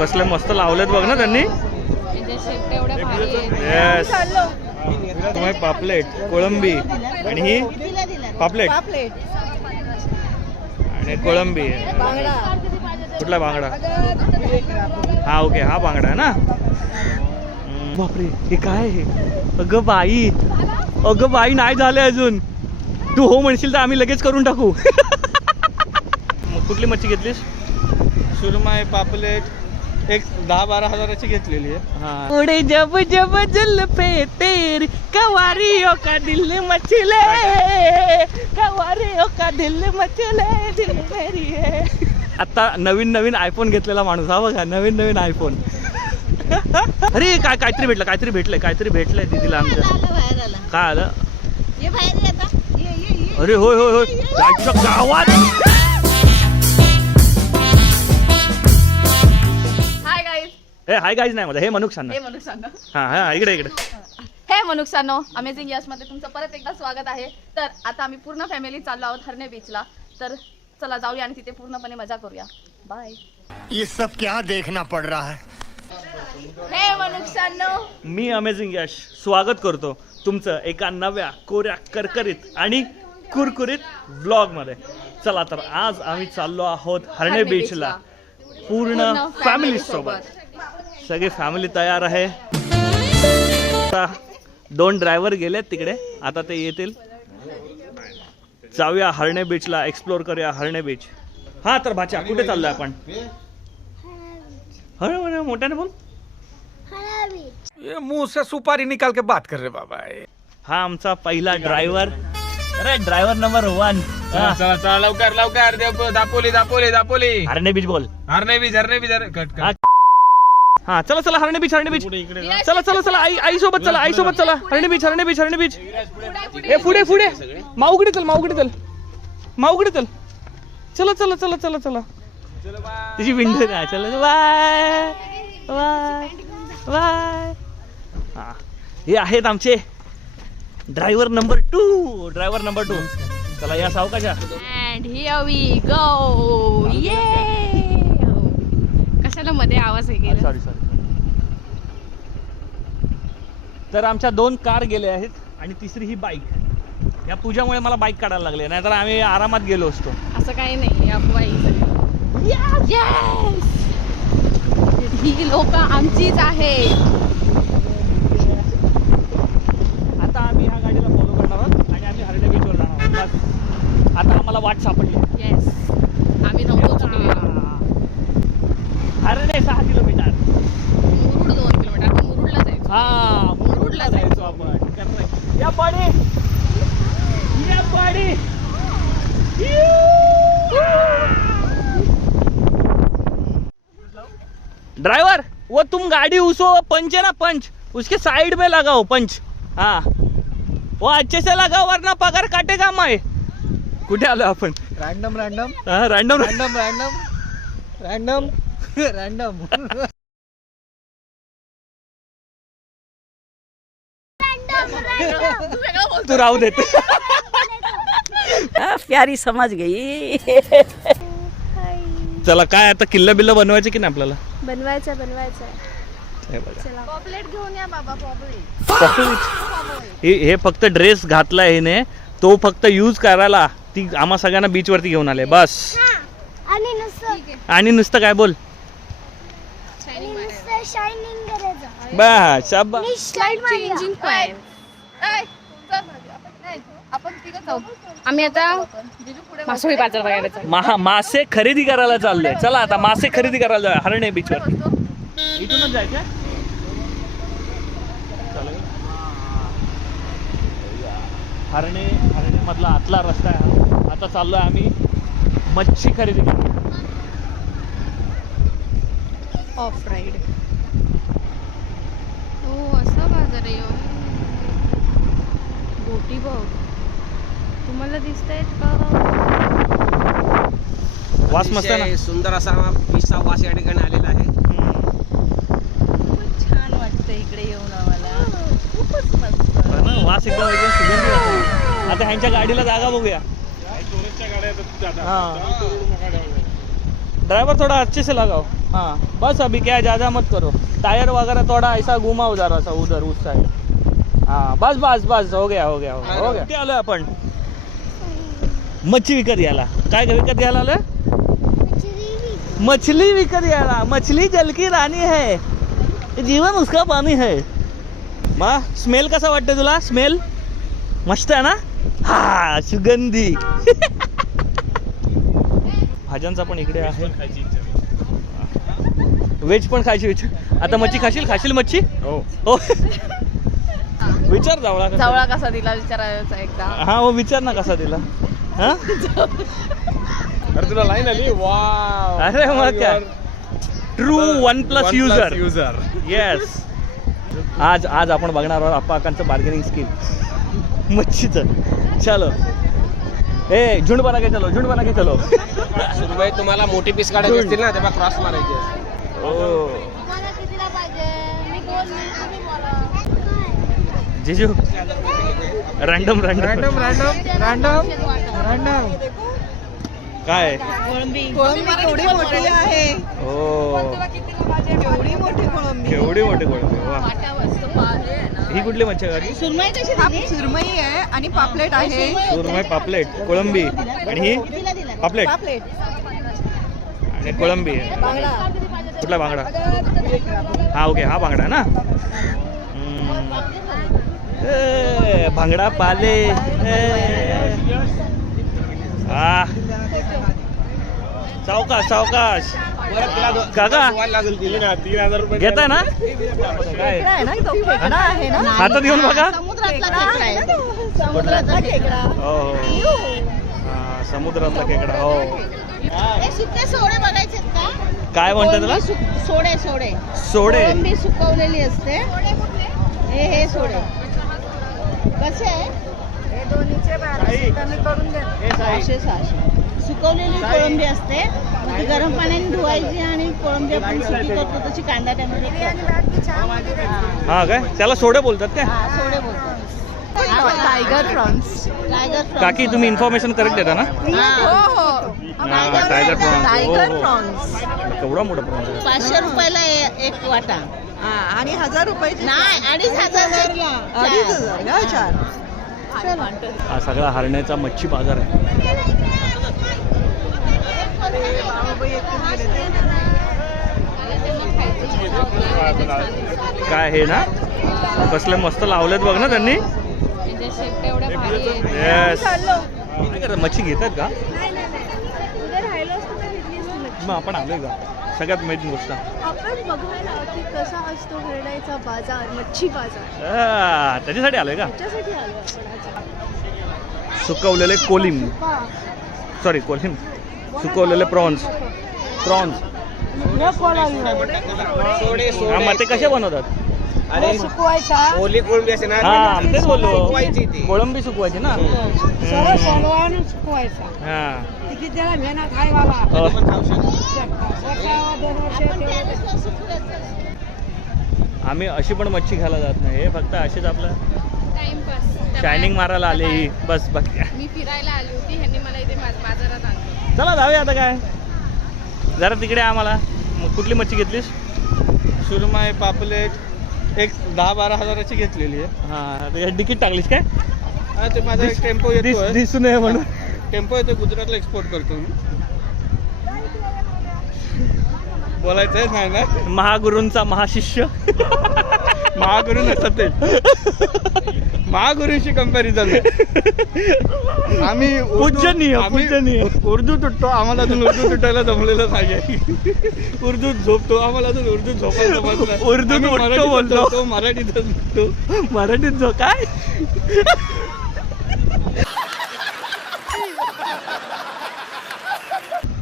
कसले मस्त लावलेत बघ ना त्यांनी. येस पापलेट कोळंबी आणि ही पापलेट आणि कोळंबी. कुठला बांगडा? हा ओके हा बांगडा आहे ना. बापरे हे काय आहे? अगं बाई नाही झाले अजून. तू हो म्हणशील तर आम्ही लगेच करून टाकू. कुठली मच्छी घेतलीस? सुरमई पापलेट एक 10-12 हजाराची घेतलेली आहे. उडे जब जब जल पे तेरी कवारियों का दिल मचले, कवारियों का दिल मचले, दिल मेरी है. आता नवीन आयफोन घेतलेला माणूस हा बघा. नवीन आयफोन. अरे काहीतरी भेटलंय दीदीला आमच्या. काय आलं? अरे होय गावात. हाय गाईज नाही माझा. हे मनुक सांगा. हा इकडे हे मनुकसानो अमेझिंग यश मध्ये तुमचं परत एकदा स्वागत आहे. तर आता आम्ही पूर्ण फॅमिली चाललो आहोत हरणे बीचला. तर चला जाऊया आणि तिथे पूर्णपणे मजा करूया. बाय. ये सब क्या देखना पड़ रहा है. हे मनुकसानो मी अमेझिंग यश स्वागत करतो तुमचं एका नव्या कोऱ्या करकरीत आणि कुरकुरीत व्लॉग मध्ये. चला तर आज आम्ही चाललो आहोत हरणे बीचला पूर्ण फॅमिली सोबत. सगळी फॅमिली तयार आहे. आता 2 ड्रायव्हर गेलेत तिकडे. आता ते येतील. जाऊया हरणे बीचला. एक्सप्लोर करूया हरणे बीच. हा तर भाच्या कुठे चाललोय आपण? हरणे मोठ्याने बोल. ये मुंह से सुपारी निकाल के बात कर रहे बाबा. हा आमचा पहिला ड्रायव्हर. अरे ड्रायव्हर नंबर 1. चला लवकर दापोली. हरणे बीच बोल. हरणे बीच हा चला हरणे बीच. चला आई सोबत चला हरणे बीच. हे पुढे माऊकडे चल. चला तुझी विंडो नाही. चला बाय. हा हे आहेत आमचे ड्रायव्हर नंबर 2. चला या सावकाशा. And here we go. ये कशाला मध्ये आवाज आहे गेला. सॉरी. तर आमच्या 2 कार गेल्या आहेत आणि तिसरी ही बाईक. या पूजामुळे मला बाईक काढायला लागली, नाहीतर आम्ही आरामात गेलो असतो. असं काही नाही. ही लोक आमचीच आहेत. आता आम्ही ह्या गाडीला फॉलो करणार आहोत आणि आम्ही हरणे बीचवर जाणार आहोत. बस आता आम्हाला वाट सापडली. येस आम्ही नव्हतो चुकलेलो. हरणे 6 किलोमीटर. मुरुड 2 किलोमीटर. आपण मुरुडला जायचो. हा मुरुडला जायचो आपण. या पाडी ड्राइवर वो तुम गाड़ी उसो पंच है ना, पंच उसके साइड में लगाओ पंच. हाँ वो अच्छे से लगाओ वरना पगार काटेगा मैं. कुठे आलो आपण? रॅन्डम तू राहू देते. प्यारी समझ गई. चला काय आता किल्ला बिल्ला बनवायचं की नाही आपल्याला? बनवायचं. हे बघा पॉपलेट घेऊन या बाबा. हे फक्त ड्रेस घातलाय हिने, तो फक्त यूज करायला ती आम्हा सगळ्यांना बीच वरती घेऊन आले बस. आणि नुसतं काय बोल. बस आम्ही आता मासोळी बाजार बघायला मासे खरेदी करायला चाललोय. चला आता मासे खरेदी करायला जाऊया हरणे बीच वर. इथूनच जायचं. हरणे मधला आतला रस्ता आहे. आता चाललोय आम्ही मच्छी खरेदी करायला. Of ride. हो असा बाजार आहे. बोटी बघ तुम्हाला दिसतायत का? वास मस्त आहे ना. सुंदर असा फिशचा वास या ठिकाणी आलेला आहे. खूपच छान वाटतं इकडे येऊन आम्हाला. खूपच मस्त वास एकदम सुगंधी वाटतो. आता ह्यांच्या गाडीला जागा बघूया. ड्राइवर थोड़ा अच्छे से लगाओ. हाँ बस अभी क्या है, ज़्यादा मत करो, टायर वगैरह थोड़ा ऐसा घुमाओ जरा सा उधर उस साइड. हाँ बस बस बस हो गया हो गया हो गया हो गया. कुठे आलोय आपण? मच्छी विकत घ्यायला. काय विकत घ्यायला आलोय? मछली विकत घ्यायला. मछली जल की राणी है, जीवन उसका पाणी है. मा स्मेल कसा वाटतं तुला? स्मेल मस्त आहे ना? हा सुगंधी. भाज्यांचा पण इकडे आहे. व्हेज पण खायची विचार. आता मच्छी खाशील मच्छी? हो. विचार जावळा कसा? जावळा कसा दिला विचारायचा एकदा. हा हो विचार ना कसा दिला. हा अरे तुला लाईन आली. वाव. अरे मग काय, ट्रू OnePlus युजर. येस. आज आपण बघणार आहोत अप्पाकांचं बार्गेनिंग स्किल मच्छीचं. चलो ए झुंड बना के चलो. सुरमई तुम्हाला मोठी पीस काढायची असतील ना, तेव्हा क्रॉस मारायची. ओ जिजू रँडम काय कोळंबी केवढी मोठी आहे. ओ केवढी मोठी कोळंबी. केवढी मोठी कोळंबी. वा. ही कुठली मच्छी गाडी? सुरमई कशी दिली? सुरमई आहे आणि पापलेट आहे. सुरमई पापलेट कोळंबी आणि ही पापलेट आणि कोळंबी आहे. बांगडा. कुठला बांगडा? हा ओके हा बांगडा ना. भांगडा पाले. सावकाश काका घेताय ना? काय आहे ना तो खेकडा आहे ना. हातात घेऊन बघा. समुद्रातला खेकडा आहे ना तो. समुद्रातला खेकडा. हो हा समुद्रातला खेकडा. हो हे सुके सोडे बघायचे का? काय म्हणतात त्याला? सोडे सोडे. कोळंबी सुकवलेली असते. हे सोडे कसे आहे? हे दोन्हीचे 1200 करून दे. 600 सुकवलेली कोळंबी असते. मग ती गरम पाण्याने धुवायची आणि कोळंबी आपण सुकी करतो तशी कांदा टोमॅटो. हा काय त्याला सोडे बोलतात काय? सोडे बोलतात. Tiger prawns. काकी तुम्ही इन्फॉर्मेशन करेक्ट देता ना? Tiger tiger prawns. प्रॉन्स केवढा मोठा प्रॉन्स आहे. 500 रुपयाला एक वाटा. आणि 1000 रुपयाचे नाही 2500ला. 2500 हा सगळा हरण्याचा मच्छी बाजार आहे. काय हे ना कसले मस्त लावलेत बघ ना त्यांनी. येस. मच्छी घेतात का? मग आपण आलोय का? सगळ्यात मेन गोष्ट आपण बघायला की कसा असतो हरणाचा बाजार, मच्छी बाजार. त्याच्यासाठी आलोय का? त्याच्यासाठी आलो आपण आज. सुकवलेले कोलिम सुकवलेले प्रॉन्स. हा मग ते कसे बनवतात? अरे सुकवायचा ओली कोळंबी असे ना. हा तेच बोललो. सुकवायची ती. कोळंबी सुकवायची ना. सरळ सोलवान सुकवायचा. हा किती त्याला मेहनत आहे बाबा. हो. वर्षा 2 वर्ष आम्ही अशी पण मच्छी घ्यायला जात नाही. हे फक्त अशीच आपलं टाइमपास. शायनिंग मारायला आले ही बस बाकी. मी फिरायला आली होती, ह्यांनी मला इथे बाजारात आणलं. चला जाऊया आता. काय जरा तिकडे आम्हाला. मग कुठली मच्छी घेतलीस? सुरमई पापलेट एक 10-12 हजाराची घेतलेली आहे. हा तिकीट टाकलीस काय? हा ते माझा एक टेम्पो येतो. दिसू नये म्हणून. टेम्पो येतो गुजरातला एक्सपोर्ट करतो मी. बोलायचं आहे सांग ना. महागुरूंचा महाशिष्य. महागुरू नसतात ते. महागुरूंशी कंपॅरिझन आहे. आम्ही पूजनीय. उर्दू तुटतो. आम्हाला अजून उर्दू तुटायला जमलेलं नाही. उर्दू झोपतो. आम्हाला अजून उर्दू झोपायला जमत उर्दू आम्ही उठतो बोलतो. मराठीत झोपतो. मराठीत जो काय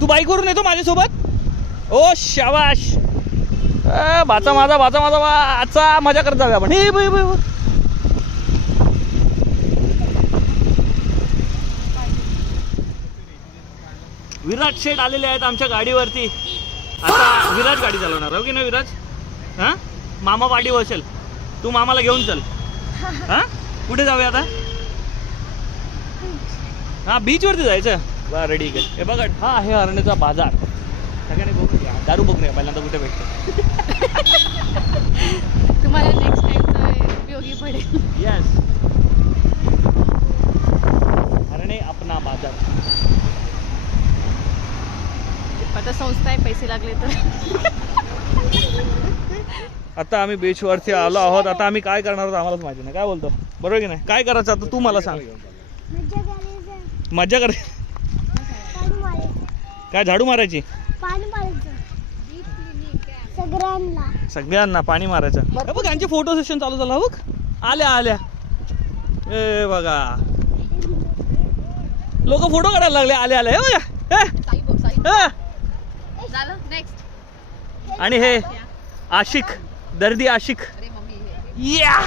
तू बाईक वरून येतो माझ्यासोबत? ओ शाबाश. भाचा माझा वाचा मजा करत जाऊया आपण. हे बाई विराज शेठ आलेले आहेत आमच्या गाडीवरती. आता विराज गाडी चालवणार हो की नाही विराज? हा मामा पाठी बसेल. तू मामाला घेऊन चल. हा कुठे जाऊया आता? हा बीच वरती जायचं. बरं ठीक आहे. हे बघा हा आहे हरण्याचा बाजार. सगळ्यांनी बघूया. दारू बघूया पहिल्यांदा कुठे भेटते. तुम्हाला नेक्स्ट टाइम उपयोगी पडेल. यस. हरणे अपना बाजार. आता संस्था आहे, पैसे लागले तर. आता आम्ही बीचवरती आलो आहोत. आता आम्ही काय करणार आहोत आम्हालाच माहिती नाही. काय बोलतो, बरोबर की नाही? काय करायचं आता तू मला सांग. मजा कर. काय झाडू मारायची? सगळ्यांना पाणी मारायचं. हे बघ यांचे फोटो सेशन चालू झालं. बघ आल्या आल्या. ए बघा लोक फोटो काढायला लागले आले आले. हे बघा. साई बघ, साई. हे. झालं नेक्स्ट. आणि हे आशिक, दर्दी आशिक. अरे मम्मी हे. या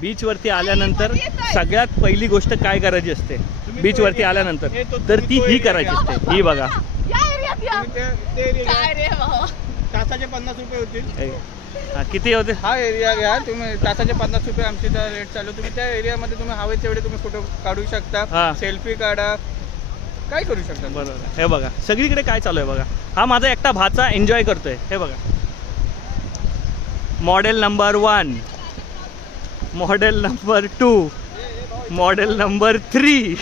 बीच वरती आल्यानंतर सगळ्यात पहिली गोष्ट काय करायची असते बीच वरती आल्यानंतर, तर ती ही करायची असते. ही बघा. या एरियात या. ते एरिया काय रे बाबा. तासाचे 50 रुपये होतील. हा, किती होते? हा एरिया घ्या तुम्ही. तासाचे 50 रुपये आमची तर रेट चालू. तुम्ही त्या एरियामध्ये तुम्ही हवे तेवढे तुम्ही फोटो काढू हा. शकता, सेल्फी काढा, काय करू शकता. बरोबर. हे बघा सगळीकडे काय चालू आहे बघा. हा माझा एकटा भाचा एन्जॉय करतोय. हे बघा. Model number 1, model number 2, model number 3,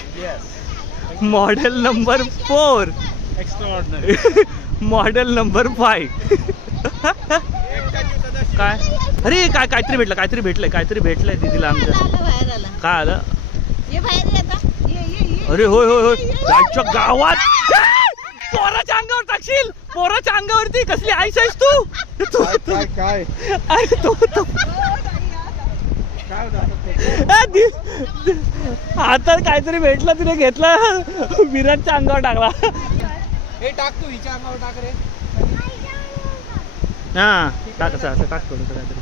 model number 4, extraordinary. Model number 5. काय अरे काय काहीतरी भेटलंय दीदीला आमच्या. बाहेर आला. काय आलं? ये बाहेर ये आता. ये. अरे होय होय होय. आमच्या गावात पोराच्या अंगावर टाकशील. पोराच्या अंगावरती कसली आईस आहेस तू? काय काय अरे तो काय होतं? आता काहीतरी भेटलं तिने घेतला विराटच्या अंगावर टाकला. हे टाक तू हिच्या अंगावर टाक रे. हा टाक असं टाक थोडंसं काहीतरी.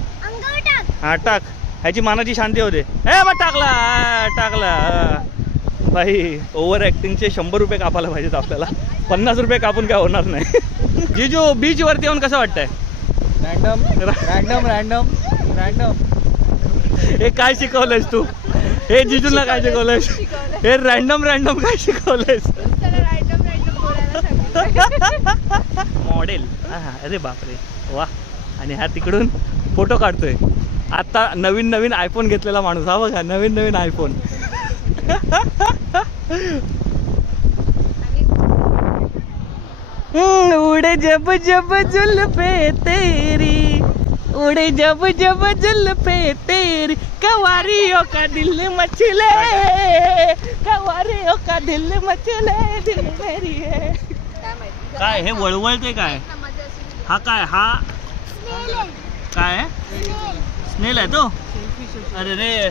हा टाक. ह्याची मानाची शांती होते. हे मग टाकला. भाई ओव्हर ऍक्टिंगचे 100 रुपये कापायला पाहिजेत आपल्याला. 50 रुपये कापून काय होणार नाही. जिजू बीच वरती येऊन कसं वाटतंय? रॅन्डम. हे काय शिकवलंयस तू? हे जिजूला काय शिकवलंयस? हे रॅन्डम काय शिकवलंयस? मॉडेल. अरे बापरे वा. आणि हा तिकडून फोटो काढतोय. आता नवीन आयफोन घेतलेला माणूस. हा बघा नवीन आयफोन. उड़े जब जब जुल्फे तेरी, उड़े जब जब जुल्फे तेरी, कवारियों का दिल मचले, कवारियों का दिल मचले, दिल मेरी है. काय हे वळवळते काय? हा काय? हा काय स्नेल आहे तो? अरे रे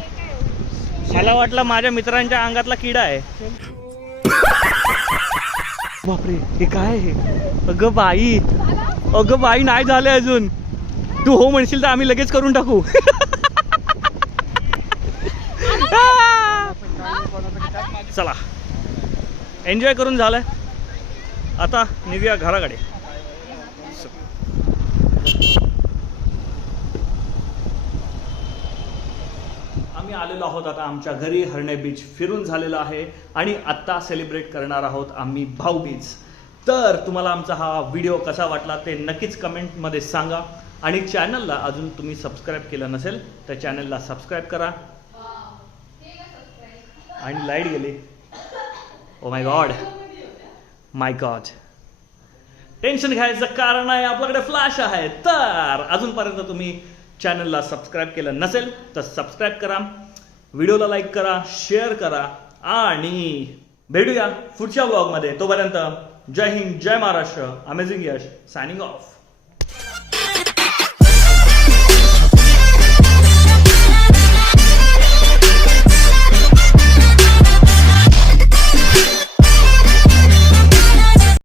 मला वाटलं माझ्या मित्रांच्या अंगातला किडा आहे. बापरे हे काय आहे? अगं बाई नाही झाले अजून. तू हो म्हणशील तर आम्ही लगेच करून टाकू. चला एन्जॉय करून झालंय. आता निघूया घराकडे. आम्ही आलेलो आहोत आता आमच्या घरी. हरणे बीच फिरून झालेला आहे आणि आत्ता सेलिब्रेट करणार आहोत आम्ही भाऊबीज. तर तुम्हाला आमचा हा व्हिडिओ कसा वाटला ते नक्कीच कमेंटमध्ये सांगा. आणि चॅनलला अजून तुम्ही सबस्क्राईब केलं नसेल तर चॅनलला सबस्क्राईब करा. आणि लाईट गेली. Oh my God. टेन्शन घ्यायचं कारण आहे, आपल्याकडे फ्लॅश आहे. तर अजूनपर्यंत तुम्ही चॅनलला सबस्क्राईब केलं नसेल तर सबस्क्राईब करा, व्हिडिओला लाईक करा, शेअर करा आणि भेटूया पुढच्या ब्लॉगमध्ये. तोपर्यंत जय हिंद, जय महाराष्ट्र. अमेझिंग यश सायनिंग ऑफ.